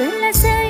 rơi là rơi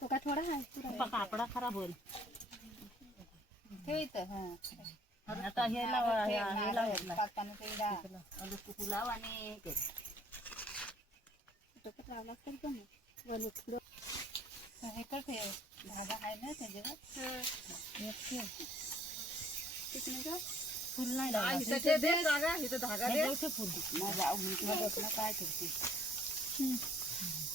तो का थोड़ा है पूरा कपड़ा खराब हो रही ठीक है हां आता हे लाव हे लाव पाकाने पेडा और उसको फुलाव आणि के तो का लावला तर का वाले थोड़ा काय करते धागा आहे ना त्याच्या हां एक से कितने का फूल नहीं लगा इसे दे धागा इसे धागा दे मैं जाऊँ मैं तो अपना काय करती हम्म